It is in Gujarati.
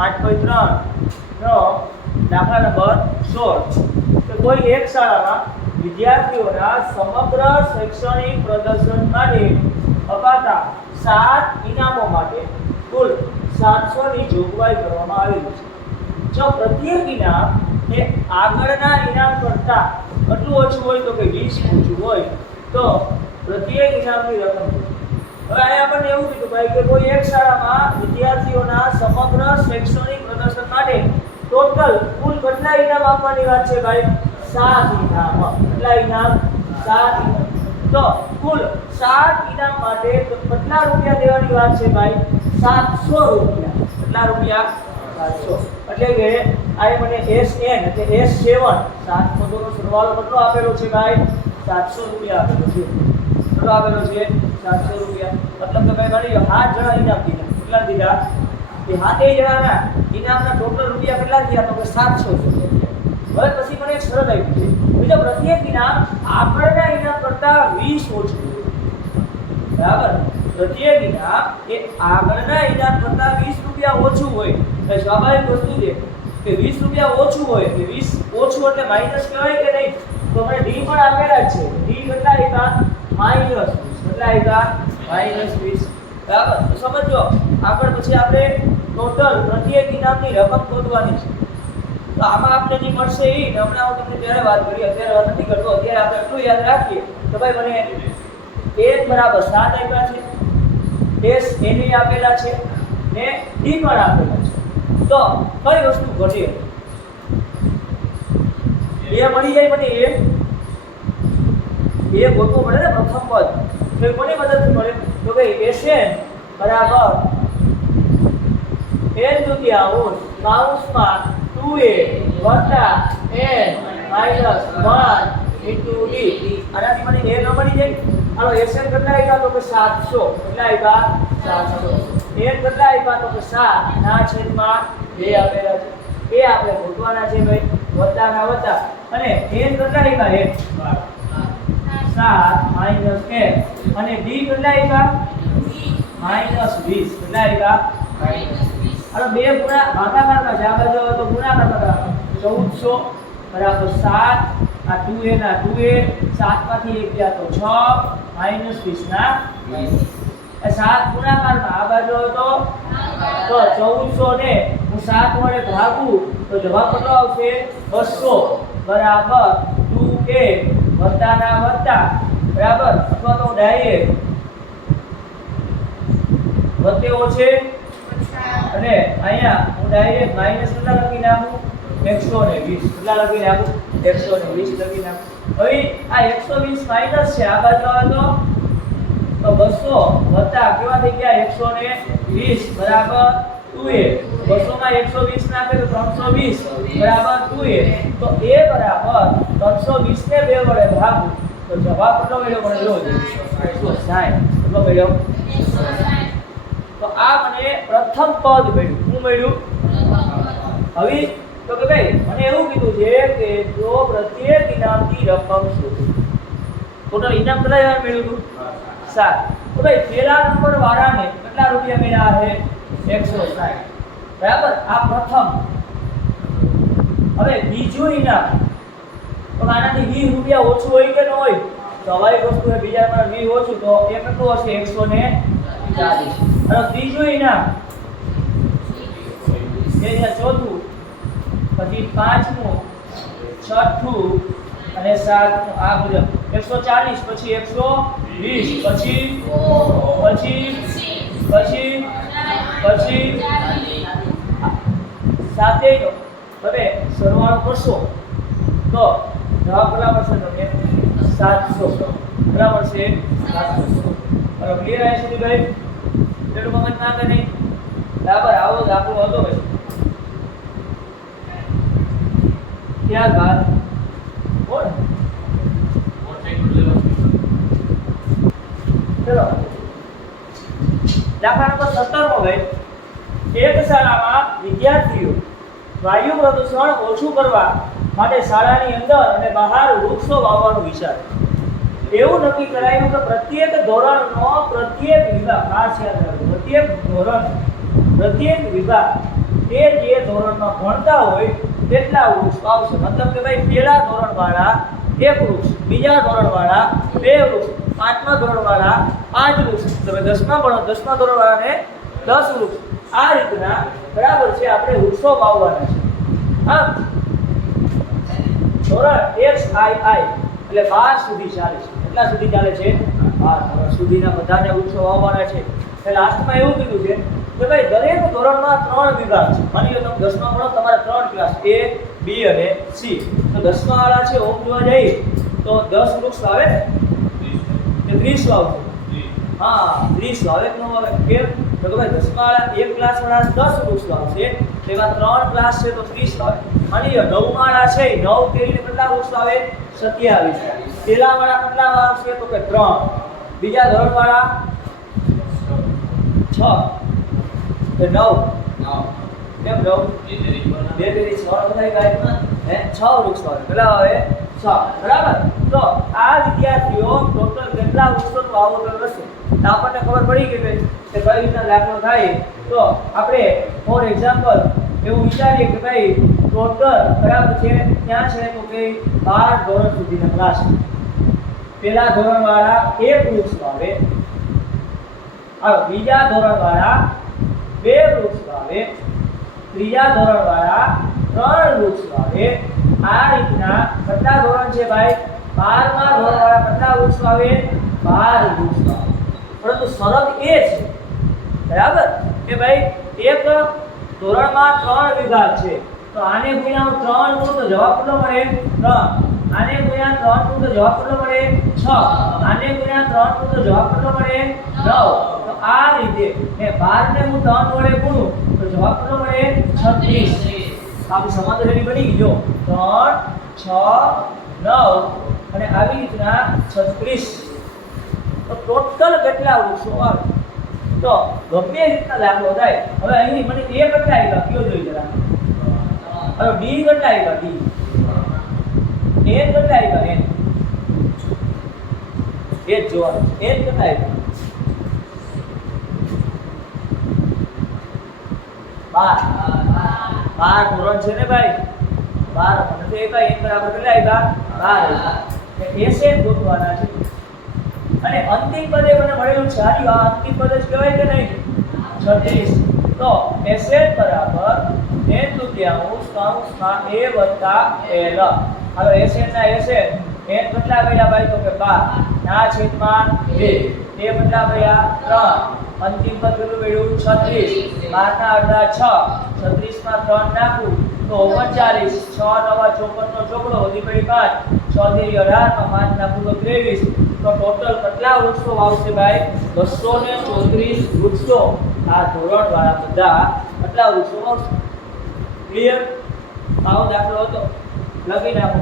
આઠ પોઈન્ટ ત્રણ દાખલા નંબર સોળ. કે કોઈ એક શાળામાં વિદ્યાર્થીઓના સમગ્ર શૈક્ષણિક પ્રદર્શન માટે અપાતા સાત ઇનામો માટે કુલ સાતસોની જોગવાઈ કરવામાં આવેલી છે. જો પ્રત્યેક ઇનામ એ આગળના ઇનામ કરતા આટલું ઓછું હોય તો કે વીસ ઓછું હોય, તો પ્રત્યેક ઇનામની રકમ હવે અહીંયા આપણને એવું કીધું ભાઈ કે કોઈ એક શાળામાં વિદ્યાર્થીઓના સમગ્ર શૈક્ષણિક પ્રદર્શન માટે ટોટલ કુલ કેટલા ઇનામ આપવાની વાત છે ભાઈ? સાત ઇનામ. કેટલા ઇનામ? સાત તો કુલ સાત ઇનામ માટે કેટલા રૂપિયા દેવાની વાત છે ભાઈ? સાતસો રૂપિયા. કેટલા રૂપિયા? સાતસો. એટલે કે આ મને એસ એન એટલે સેવન. સાત પદોનો સરવાળો કેટલો આપેલો છે ભાઈ? સાતસો રૂપિયા આપેલો છે. કેટલો આપેલો છે? સાતસો રૂપિયા મતલબ કે ભાઈ ગણી લો સાત જણા ઇનામ દીધા કેટલા દીધા એ સાતેય જણાના ઇનામના ટોટલ રૂપિયા કેટલા થયા તો કે સાતસો રૂપિયા હવે પછી મને એક શરત આવી છે બીજો પ્રત્યેક ઇનામ આગળના ઇનામ કરતા વીસ ઓછું હોય. બરાબર પ્રત્યેક ઇનામ એ આગળના ઇનામ કરતા વીસ રૂપિયા ઓછું હોય એટલે સ્વાભાવિક વસ્તુ છે કે વીસ રૂપિયા ઓછું હોય કે વીસ ઓછું એટલે માઇનસ કહેવાય કે નહીં તો મને ડી પણ આપેલા જ છે ડી કેટલા આવ્યા માઇનસ વીસ બરાબર? સમજો આગળ પછી આપણે ટોટલ પ્રત્યેક ઇનામની રકમ શોધવાની છે. તો આમાં આપણે જે મળશે એ હમણાં હું તમને ત્યારે વાત કરી, અત્યારે વાત નથી કરતો, અત્યારે આપણે એટલું યાદ રાખીએ તો ભાઈ મને એક બરાબર સાત આપ્યા છે એસ એને આપેલા છે, ને ડી પણ આપેલા છે. તો કઈ વસ્તુ ઘટી એ મળી જાય મને એ? એ ગોતવું પડે ને પ્રથમ પદ. તો એ કોની મદદ મળે તો કે એશિયન બરાબર. એન દુતિયાઉસ માઉસમાં ટુ એ વત્તા n minus one into d આનાથી મને a ન મળી જાય? હાલો એશિયન કેટલા આવ્યા તો કે સાતસો. કેટલા આવ્યા સાતસો. એન કેટલા આવ્યા તો કે સાત. ના છેદમાં બે આપેલા છે. એ આપણે ગોતવાના છે ભાઈ. વત્તાના વત્તા. અને એન કેટલા આવ્યા 1 7 માઇનસ કે અને બી કેટલા આવ્યા માઇનસ 20 કેટલા આવ્યા હાલો બે ગુણા ભાગાકારમાં છે. આ બાજુ આવે તો ગુણાકારમાં ચૌદસો. બરાબર સાત. આ ટુ એ ના ટુ એ. સાતમાંથી એક ગયા તો છ. માઇનસ વીસ ના સાત ગુણાકારમાં આ બાજુ તો? તો ચૌદસો ને. હું સાત વડે ભાગું તો જવાબ કેટલો આવશે? બસો. બરાબર. Two a. વત્તા ના વત્તા, બરાબર? અથવા તો ડાયરેક્ટ. વત્તે છે અને અહીંયા હું ડાયરેક્ટ માઇનસ કેટલા લખી નાખું? એકસો ને વીસ. કેટલા લખી નાખું? એકસો ને વીસ લખી નાખું. હવે આ એકસો વીસ માઇનસ છે આ બાજુ આવે તો? તો બસો વત્તા કેવા થઈ ગયા? એકસો ને વીસ. બરાબર? ટુ એ બસો માં એકસો વીસ નાખે તો ત્રણસો વીસ. બરાબર ટુ એ તો એ બરાબર ત્રણસો વીસ ને બે વડે ભાગું. તો જવાબ કેટલો જો એકસો કેટલો મળ્યો? તો આ મને પ્રથમ પદ મળ્યું. શું મળ્યું? હવે તો કે ભાઈ, મને એવું કીધું છે કે જો પ્રત્યેક ઇનામની રકમ શોધો. ટોટલ ઇનામ કેટલા મળ્યું સાત. તો ભાઈ પેલા નંબર વાળાને કેટલા રૂપિયા મળ્યા છે? એકસો સાઠ. બરાબર? આ પ્રથમ. હવે બીજું ઇનામ પણ આનાથી વીસ રૂપિયા ઓછું હોય કે ન હોય? સ્વાભાવિક વસ્તુ છે બીજા પર વીસ ઓછું તો એ કેટલું હશે? એકસો ને ચાલીસ. અને ત્રીજું ઇનામ ચોથું. પછી પાંચમું છઠ્ઠું અને સાતમું. આ મુજબ. એકસો ચાલીસ પછી એકસો વીસ પછી પછી પછી પછી, સાથે જો તમે સરવાળો કરશો, તો જવાબ બરાબર છે તમને સાતસો. બરાબર છે? સાતસો. બરાબર ક્લિયર આવે છે ભાઈ? એટલું મગજ ના કરે? બરાબર, આવો જ આપણો હતો ભાઈ. ત્યારબાદ કોણ ચલો દાખલા નંબર સત્તરમો ભાઈ એક શાળામાં વિદ્યાર્થીઓ વાયુ પ્રદૂષણ ઓછું કરવા માટે શાળાની અંદર અને બહાર વૃક્ષો વાવવાનું વિચારે એવું નક્કી કરાયું કે પ્રત્યેક ધોરણનો પ્રત્યેક વિભાગ, ખાસ યાદ રાખજો, પ્રત્યેક ધોરણ, પ્રત્યેક વિભાગ તે જે ધોરણમાં ભણતા હોય તેટલા વૃક્ષ વાવશે. મતલબ કે ભાઈ, પહેલા ધોરણવાળા એક વૃક્ષ, બીજા ધોરણવાળા બે વૃક્ષ. પાંચમા ધોરણવાળા પાંચ વૃક્ષ તમે દસમા ભણો, દસમા ધોરણવાળાને દસ વૃક્ષ આ રીતના બરાબર છે આપણે વૃક્ષો વાવવાના છે. હા. ધોરણ એક્સ આઈ આઈ એટલે બાર સુધી ચાલે છે. કેટલા સુધી ચાલે છે? બાર ધોરણ સુધીના બધાને વૃક્ષો વાવવાના છે. એટલે લાસ્ટમાં એવું કીધું છે કે ભાઈ, દરેક ધોરણમાં ત્રણ વિભાગ છે. માની લો તમે દસમા ભણો, તમારે ત્રણ ક્લાસ એ બી અને સી તો દસમા વાળા છે, ઓમ જોવા જઈએ, તો દસ વૃક્ષ આવે કે ત્રીસ વાવશે હા ગ્રીસ વાવે કે નો વાવે કેમ તો કે ભાઈ દસમા એક ક્લાસ વાળા દસ વૃક્ષ લાવશે તેમાં ત્રણ ક્લાસ છે તો ત્રીસ લાવે માની લો નવ વાળા છે નવ કેરીને કેટલા વૃક્ષ આવે? સત્યાવીસ. પેલા વાળા કેટલા વાવશે તો કે ત્રણ. બીજા ધોરણ વાળા છ. કે નવ. કેમ નવ? બે બે છ. થાય ગાય હે? છ વૃક્ષ વાવે કેટલા વાવે છ. બરાબર? તો આ વિદ્યાર્થીઓ ટોટલ કેટલા વૃક્ષોનું વાવેતર હશે તો આપણને ખબર પડી ગઈ કે કઈ રીતના દાખલો થાય. તો આપણે ફોર એક્ઝામ્પલ એવું વિચારીએ કે ભાઈ ટોટલ બરાબર છે ક્યાં છે તો કે બાર ધોરણ સુધીના ક્લાસ પેલા ધોરણવાળા એક વૃક્ષ વાવે. બીજા ધોરણવાળા બે વૃક્ષ વાવે. ત્રીજા ધોરણવાળા ત્રણ વૃક્ષ વાવે. આ રીતના બધા ધોરણ છે ભાઈ, બારમા ધોરણવાળા બધા વૃક્ષો આવે, બાર વૃક્ષો આવે. પરંતુ શરત એ છે, બરાબર? કે ભાઈ, એક ધોરણમાં ત્રણ વિભાગ છે. તો આને ગુણ્યા ત્રણ કરું તો જવાબ કેટલો મળે? ત્રણ. આને ગુણ્યા ત્રણ કરું તો જવાબ કેટલો મળે? છ. આને ગુણ્યા ત્રણ કરું તો જવાબ કેટલો મળે? નવ. તો આ રીતે મેં બાર ને હું ત્રણ વડે ગુણું, તો જવાબ કેટલો મળે? છત્રીસ. આપણી સમાધાન બની ગઈ, જો. ત્રણ, છ, નવ અને આવી રીતના છત્રીસ. તો ટોટલ કેટલા વૃક્ષો આવે? તો ગમે રીતના દાખલો થાય. હવે અહીં મને એ કેટલા આવ્યા કયો જોઈ જરા હવે ડી કેટલા આવ્યા ડી એ કેટલા આવ્યા એન એ જ જોવાનું એ જ કેટલા આવ્યા બાર. બાર ધોરણ છે ને ભાઈ? બાર. મને તો એક બરાબર કેટલા આવ્યા બાર. આવ્યા એસે ગોતવાના છે. અને અંતિમ પદે મને મળેલું છે આ અંતિમ પદ જ કહેવાય કે નહીં? 36 તો એસેટ બરાબર n તૃતીયાંશ કૌંસમાં એ વત્તા એલ હવે એસેટ ના એસેટ n કેટલા ગયા ભાઈ? તો કે બાર. ના છેદમાં 2 તે કેટલા મળ્યા 3 અંતિમ પગલું કેટલું મળ્યું 36 12 ના અડધા 6 36 માં 3 નાખું તો 39 6 નવા 54 નો ચોકડો વધી પડી 5 6 થી 18 માં 5 નાખું તો 23 તો ટોટલ કેટલા વૃક્ષો વાવશે ભાઈ? 234 વૃક્ષો. આ ધોરણ દ્વારા બધા કેટલા વૃક્ષો વાવશે? ક્લિયર આવો દાખલો હતો. લખી નાખો.